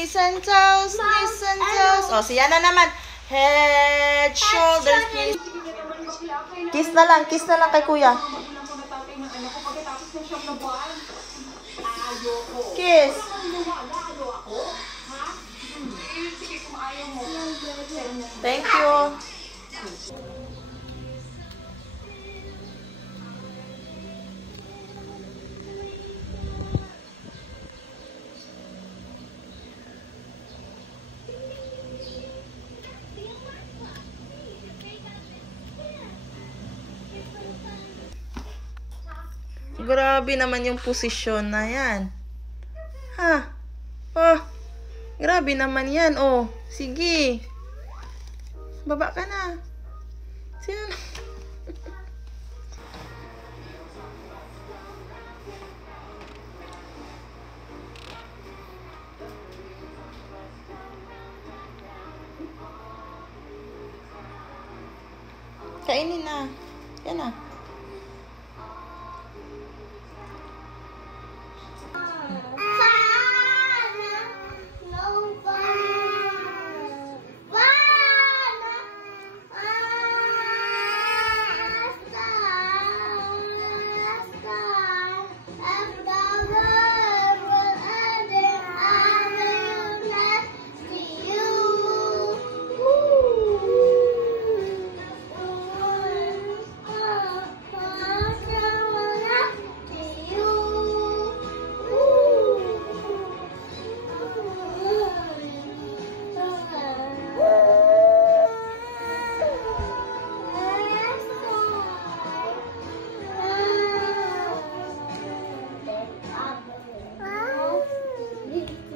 Knees and toes, knees and toes. O, siya na naman. Head, shoulders, knees. Kiss na lang kay kuya. Kiss. Thank you. Grabe naman yung posisyon na yan. Ha? Oh, grabe naman yan. Oh, sige. Baba ka na. Sino na? Kainin na. Yan na.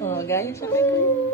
Oh, ganyan siya kay kuya.